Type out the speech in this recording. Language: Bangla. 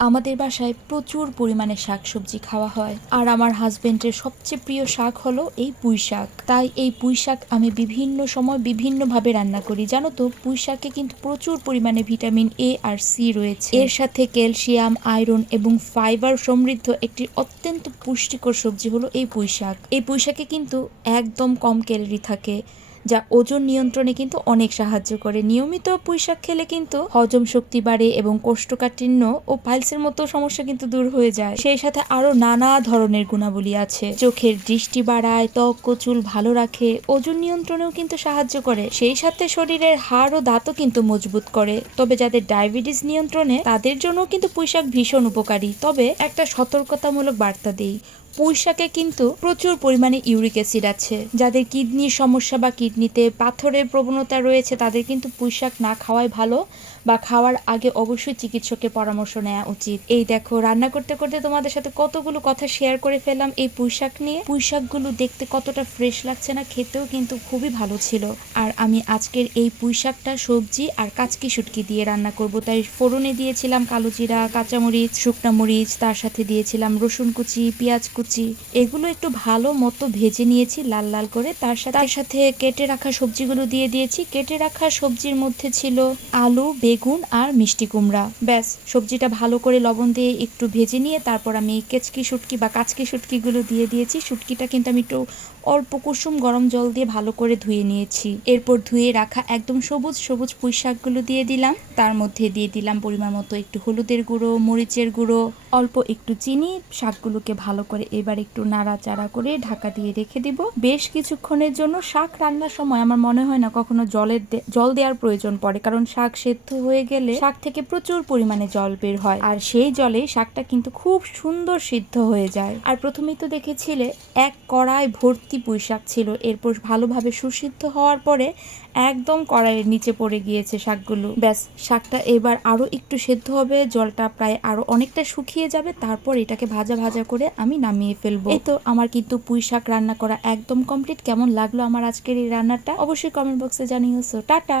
আমাদের বাসায় প্রচুর পরিমাণে শাকসবজি খাওয়া হয়, আর আমার হাজবেন্ডের সবচেয়ে প্রিয় শাক হলো এই পুঁই শাক। তাই এই পুঁই শাক আমি বিভিন্ন সময় বিভিন্নভাবে রান্না করি। জানো তো, পুঁই শাকে কিন্তু প্রচুর পরিমাণে ভিটামিন এ আর সি রয়েছে। এর সাথে ক্যালসিয়াম, আয়রন এবং ফাইবার সমৃদ্ধ একটি অত্যন্ত পুষ্টিকর সবজি হলো এই পুঁই শাক। এই পুঁই শাকে কিন্তু একদম কম ক্যালোরি থাকে, যা ওজন নিয়ন্ত্রণে কিন্তু অনেক সাহায্য করে। নিয়মিত পুঁইশাক খেলে কিন্তু হজম শক্তি বাড়ে এবং কোষ্ঠকাঠিন্য ও পাইলসের মতো সমস্যা কিন্তু দূর হয়ে যায়। সেই সাথে আরো নানা ধরনের গুণাবলী আছে। চোখের দৃষ্টি বাড়ায়, ত্বক ও চুল ভালো রাখে, ওজন নিয়ন্ত্রণেও কিন্তু সাহায্য করে। সেই সাথে শরীরের হাড় ও দাঁতও কিন্তু মজবুত করে। তবে যাদের ডায়াবেটিস নিয়ন্ত্রণে, তাদের জন্য কিন্তু পুঁইশাক ভীষণ উপকারী। তবে একটা সতর্কতামূলক বার্তা দেই, পুঁই শাকে কিন্তু প্রচুর পরিমাণে ইউরিক অ্যাসিড আছে। যাদের কিডনির সমস্যা বা কিডনিতে পাথরের প্রবণতা রয়েছে, তাদের কিন্তু পুঁই শাক না খাওয়াই ভালো, বা খাওয়ার আগে অবশ্যই চিকিৎসকের পরামর্শ নেওয়া উচিত। এই দেখো, রান্না করতে করতে তোমাদের সাথে কতগুলো কথা শেয়ার করে ফেললাম এই পুঁই শাক নিয়ে। পুঁই শাকগুলো দেখতে কতটা ফ্রেশ লাগছে না, খেতেও কিন্তু খুবই ভালো ছিল। আর আমি আজকের এই পুঁই শাকটা সবজি আর কাচকি শুটকি দিয়ে রান্না করব। তাই ফোড়নে দিয়েছিলাম কালো জিরা, কাঁচামরিচ, শুকনা মরিচ, তার সাথে দিয়েছিলাম রসুন কুচি, পেঁয়াজ কুচি। এগুলো একটু ভালো মতো ভেজে নিয়েছি লাল লাল করে। তার সাথে কেটে রাখা সবজিগুলো দিয়ে দিয়েছি। কেটে রাখা সবজির মধ্যে ছিল আলু, বেগুন আর মিষ্টি কুমড়া। ব্যাস, সবজিটা ভালো করে লবণ দিয়ে একটু ভেজে নিয়ে তারপর আমি কেচকি শুটকি বা কাচকি শুটকিগুলো দিয়ে দিয়েছি। শুটকিটা কিন্তু আমি একটু অল্প কুসুম গরম জল দিয়ে ভালো করে ধুয়ে নিয়েছি। এরপর ধুয়ে রাখা একদম সবুজ সবুজ পুঁই শাকগুলো দিয়ে দিলাম। তার মধ্যে দিয়ে দিলাম পরিমাণ মতো একটু হলুদের গুঁড়ো, মরিচের গুঁড়ো, অল্প একটু চিনি। শাকগুলোকে ভালো করে এবার একটু নাড়াচাড়া করে ঢাকা দিয়ে রেখে দিব বেশ কিছুক্ষণের জন্য। শাক রান্নার সময় আমার মনে হয় না কখনো জল দেওয়ার প্রয়োজন পড়ে, কারণ শাক সেদ্ধ হয়ে গেলে শাক থেকে প্রচুর পরিমাণে জল বের হয়, আর সেই জলে শাকটা কিন্তু খুব সুন্দর সিদ্ধ হয়ে যায়। আর প্রথমেই তো দেখেছিলে এক কড়াই ভর্তি পুঁই শাক ছিল। এরপর ভালোভাবে সুসিদ্ধ হওয়ার পরে একদম কড়াইয়ের নিচে পড়ে গিয়েছে শাকগুলো। ব্যাস, শাকটা এবার আরো একটু সেদ্ধ হবে, জলটা প্রায় আরো অনেকটা শুকিয়ে যাবে। তারপর এটাকে ভাজা ভাজা করে আমি নামিয়ে ফেলবো। এই তো আমার কিন্তু পুঁই শাক রান্না করা একদম কমপ্লিট। কেমন লাগলো আমার আজকের এই রান্নাটা অবশ্যই কমেন্ট বক্সে জানিও। টাটা।